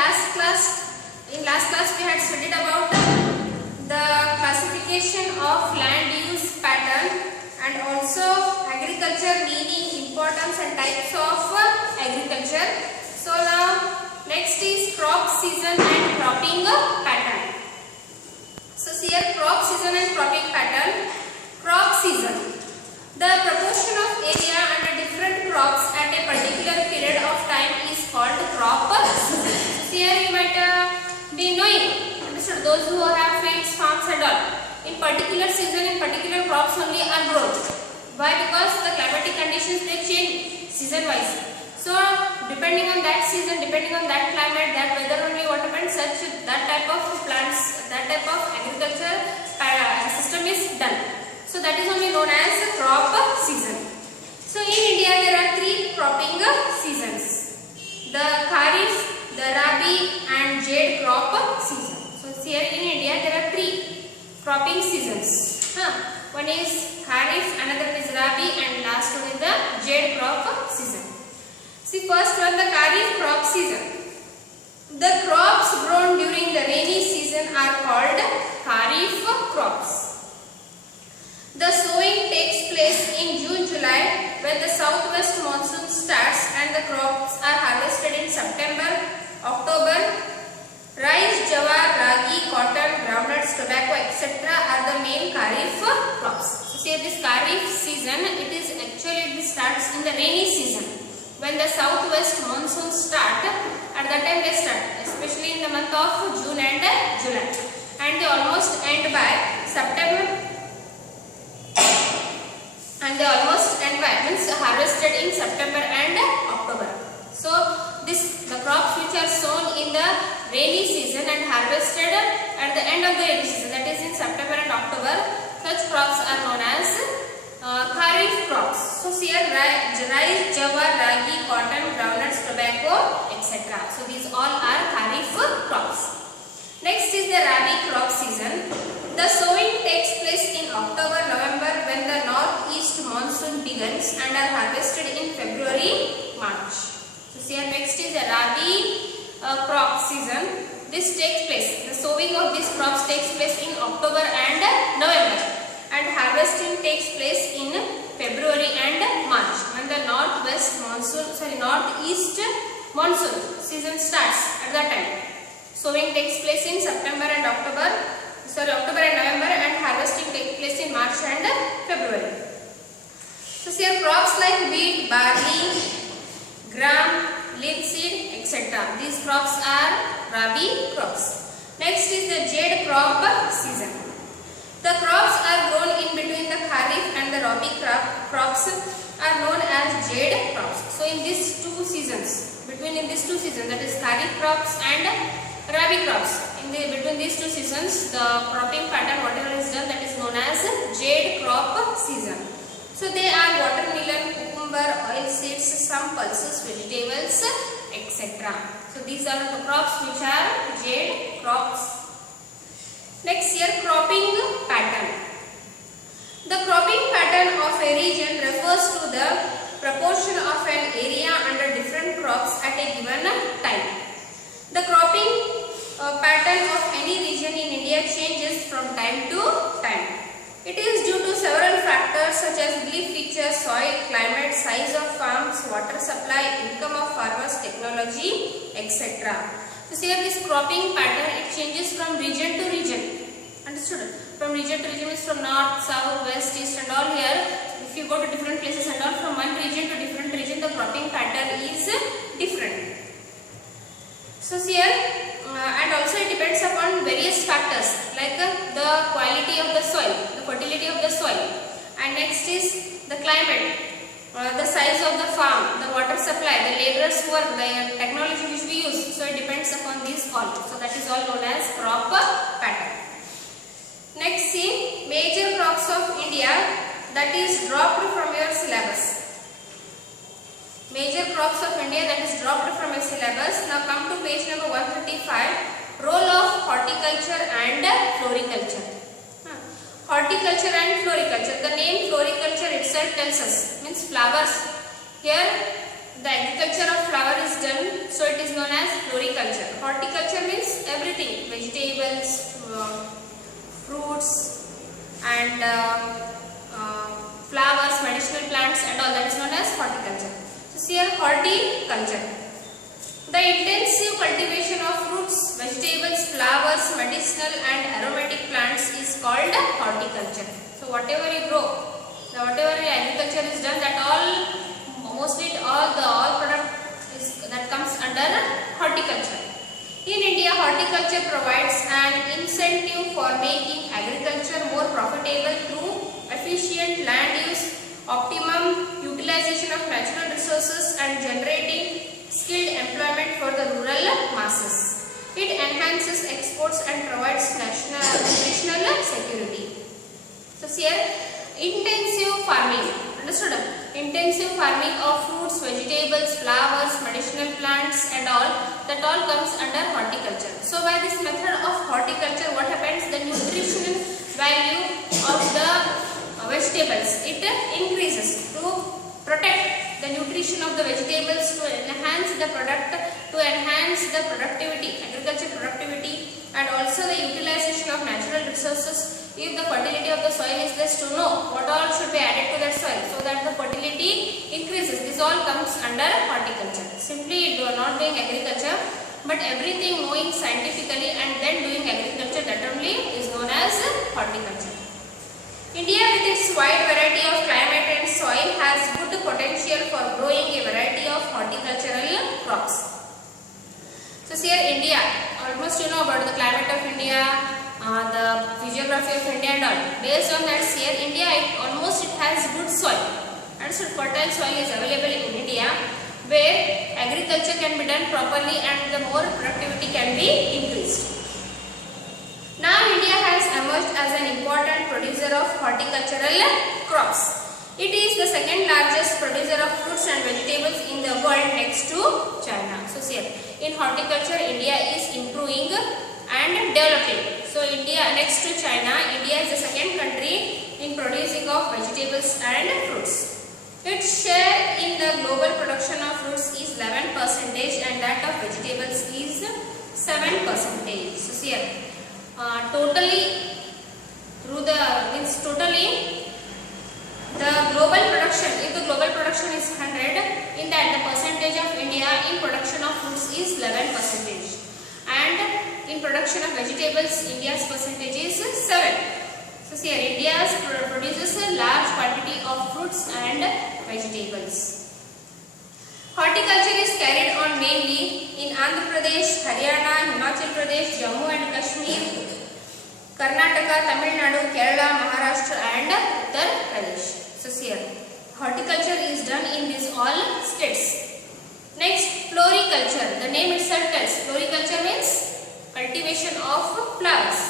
last class we had studied about the classification of land use pattern and also agriculture meaning, importance and types of agriculture. So now next is crop season and cropping pattern. So here crop season and cropping pattern. Crop season, the proportion of area under different crops at a particular period of time is called crop season. So here you might be knowing, understood, those who have fields, farms and all, in particular season, in particular crops only are grown. Why? Because the climatic conditions they change season wise. So depending on that season, depending on that climate, that weather only what happens, such that type of plants, that type of agriculture system is done. So that is only known as crop season. So in India there are three cropping seasons: the Kharif, the Rabi and Jade crop season. So here in India there are three cropping seasons. One is Kharif, another is Rabi and last one is the Jade crop season. See, first one, the Kharif crop season. The crops grown during the rainy season are called Kharif crops. The sowing takes place in June-July when the southwest monsoon starts and the crops are harvested in September, October. Rice, jawar, ragi, cotton, groundnuts, tobacco, etc. are the main Kharif crops. So see, this Kharif season, it starts in the rainy season. When the southwest monsoon start, at that time they start, especially in the month of June and July, and they almost end by September. And they almost end by means harvested in September and October. So the crops which are sown in the rainy season and harvested at the end of the rainy season, that is in September and October, such crops are known as Kharif crops. So here rice, jawar, ragi, cotton, groundnuts, tobacco, etc. So these all are Kharif crops. Next is the Rabi crop season. The sowing takes place in October, November when the northeast monsoon begins and are harvested in February, March. So here next is the Rabi crop season. This takes place, the sowing of these crops takes place in October and November and harvesting takes place in February and March when the northeast monsoon season starts at that time. Sowing takes place in October and November and harvesting takes place in March and February. So here crops like wheat, barley, gram, linseed, etc. These crops are Rabi crops. Next is the Jade crop season. The crops are grown in between the Kharif and the Rabi crops are known as Jade crops. So in these two seasons, that is Kharif crops and Rabi crops, between these two seasons, the cropping pattern whatever is done, that is known as Jade crop season. So they are watermelon, cucumber, oil seeds, some pulses, vegetables, etc. So these are the crops which are Jade crops. Next here, cropping pattern. The cropping pattern of a region refers to the proportion of an area under different crops at a given time. The cropping pattern of any region in India changes from time to time. It is due to several factors such as leaf features, soil, climate, size of farms, water supply, income of farmers, technology, etc. So here this cropping pattern, it changes from region to region. Understood? From region to region means from north, south, west, east and all. Here if you go to different places and all, from one region to different region the cropping pattern is different. So here and also it depends upon various factors like the quality of the soil, the fertility of the soil, and next is the climate, the size of the farm, the water supply, the laborers work, the technology which we use. So it depends upon these all. So that is all known as crop pattern. Next, see major crops of India, that is dropped from your syllabus. Major crops of India that is dropped from a syllabus. Now come to page number 135. Role of horticulture and floriculture. Horticulture and floriculture. The name floriculture itself tells us, means flowers. Here the agriculture of flower is done, so it is known as floriculture. horticulture. Horticulture means everything, vegetables, fruits and flowers, medicinal plants and all, that is known as horticulture. So here horticulture, the intensive cultivation of fruits, vegetables, flowers, medicinal and aromatic plants is called horticulture. So whatever you grow, whatever agriculture is done, that all mostly all product is that comes under horticulture. In India, horticulture provides an incentive for making agriculture more profitable through efficient land use, optimum utilization of natural resources and generating skilled employment for the rural masses. It enhances exports and provides national nutritional security. So here intensive farming, understood? Intensive farming of fruits, vegetables, flowers, medicinal plants and all, that all comes under horticulture. So by this method of horticulture, what happens? The nutritional value of the vegetables, it increases to protect the nutrition of the vegetables, to enhance the product, to enhance the productivity, agriculture productivity, and also the utilization of natural resources. If the fertility of the soil is less, to know what all should be added to that soil so that the fertility increases. This all comes under horticulture. Simply not doing agriculture, but everything knowing scientifically and then doing agriculture, that only is known as horticulture. India, with its wide variety of climate and soil, has good potential for growing a variety of horticultural crops. So here India, almost you know about the climate of India, the physiography of India and all. Based on that, here India, it has good soil, and so fertile soil is available in India, where agriculture can be done properly and the more productivity can be increased. Now India has emerged as an important producer of horticultural crops. It is the second largest producer of fruits and vegetables in the world next to China. So here in horticulture, India is improving and developing. So India, next to China, India is the second country in producing of vegetables and fruits. Its share in the global production of fruits is 11% and that of vegetables is 7%. So here totally the global production, if the global production is 100, in that the percentage of India in production of fruits is 11%, and in production of vegetables India's percentage is 7. So here India produces a large quantity of fruits and vegetables. Horticulture is carried on mainly in Andhra Pradesh, Haryana, Himachal Pradesh, Jammu and Kashmir, Karnataka, Tamil Nadu, Kerala, Maharashtra and Uttar Pradesh. So here horticulture is done in these all states. Next, floriculture. The name itself tells, floriculture means cultivation of flowers.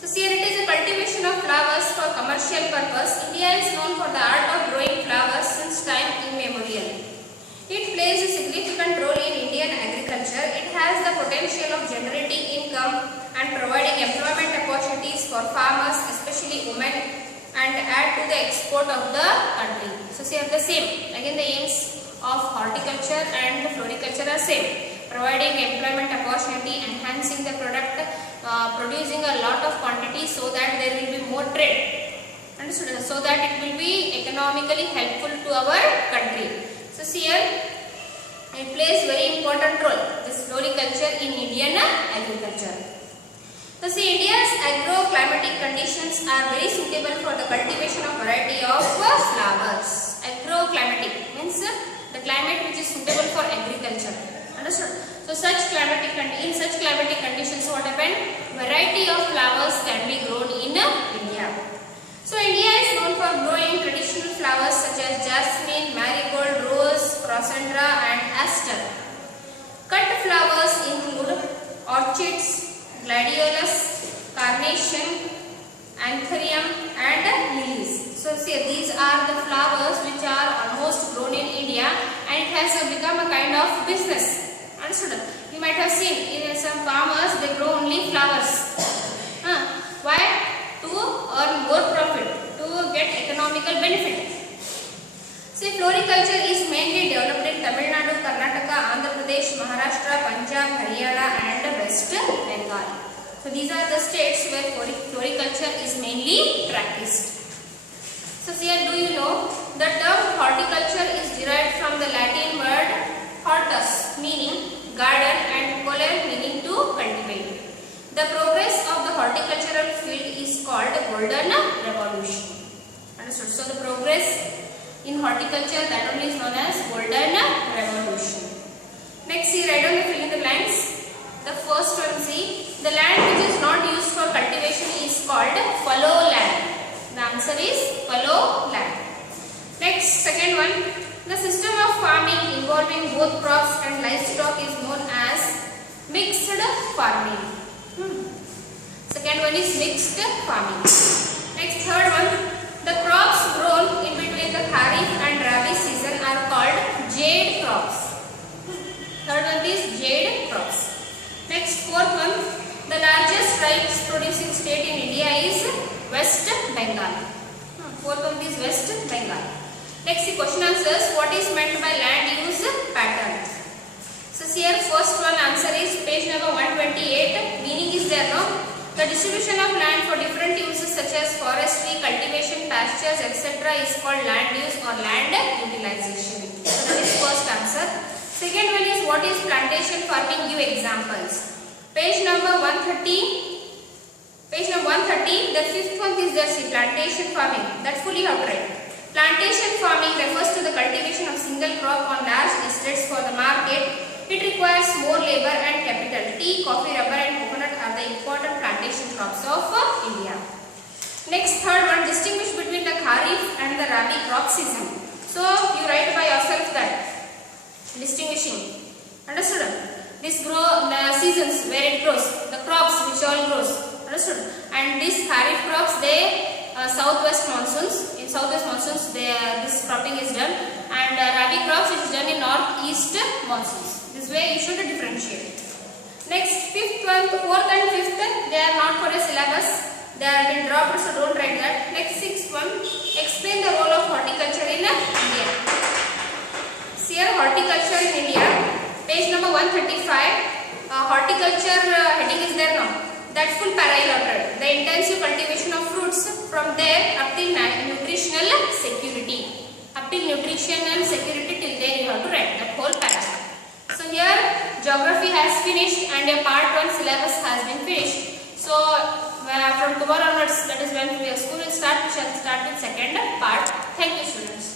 So here it is a cultivation of flowers for commercial purpose. India is known for the art of growing flowers since time immemorial. It plays a significant role in Indian agriculture. It has the potential of generating income and providing employment opportunities for farmers, especially women, and add to the export of the country. So here the same, again the aims of horticulture and floriculture are same. Providing employment opportunity, enhancing the product, producing a lot of quantity so that there will be more trade. Understood? So that it will be economically helpful to our country. So here it plays very important role, this floriculture in Indian agriculture. So see, India's agro-climatic conditions are very suitable for the cultivation of variety of flowers. Agro-climatic means the climate which is suitable for agriculture. Understood? So in such climatic conditions, what happened? Variety of flowers can be grown in India. So India is known for growing traditional flowers such as jasmine, marigold, rose, crossandra and aster. Cut flowers include orchids, gladiolus, carnation, anthurium and lilies. So see, these are the flowers which are almost grown in India, and it has become a kind of business. Understood? You might have seen in some farmers, they grow only flowers. Why? To earn more profit, to get economical benefit. See, floriculture is mainly developed in Tamil Nadu, Karnataka, Andhra Pradesh, Maharashtra, Punjab Punjab, Haryana and West Bengal. So these are the states where floriculture is mainly practiced. So here, do you know the term horticulture is derived from the Latin word hortus, meaning garden, and colere, meaning to cultivate. The progress of the horticultural field is called golden revolution. Understood? So the progress in horticulture, that only is known as golden revolution. Next, see, write down the fill in the blanks. The first one, see, the land which is not used for cultivation is called fallow land. The answer is fallow land. Next, second one, the system of farming involving both crops and livestock is known as mixed farming. Second one is mixed farming. Next, third one, the crops grown in between the Kharif and Rabi season are called jade crops. Third one is jade crops. Next, fourth one, the largest rice producing state in India is West Bengal. Fourth one is West Bengal. Next, the question answers, what is meant by land use pattern? So here first one answer is page number 128. Meaning is there, no? The distribution of land for different uses such as forestry, cultivation, pastures, etc. is called land use or land utilization. So that is first answer. Second one is what is plantation farming? Give examples. Page number 130. Page number 130. The fifth one is there, see, plantation farming. That fully you have to write. Plantation farming refers to the cultivation of single crop on large estates for the market. It requires more labor and capital. Tea, coffee, rubber and coconut are the important plantation crops of India. Next, third one, distinguish between the Kharif and the Rabi crop season. So, you write by yourself that. Distinguishing. Understood? This the seasons where it grows. The crops which all grows. Understood? And these Kharif crops, they southwest monsoons. In southwest monsoons, this cropping is done. And Rabi crops, it is done in northeast monsoons. This way you should differentiate. Next, fourth and fifth, they are not for a syllabus. They are been dropped, so don't write that. Next, sixth one, explain the role of horticulture in India. See here, horticulture in India, page number 135. Horticulture heading is there now. That full para is after. The intensive cultivation of fruits, from there up till nutritional security. Up till nutritional security, till there you have to write that whole paragraph. So here geography has finished and a part 1 syllabus has been finished. So from tomorrow onwards, that is when your school will start, we shall start with second part. Thank you, students.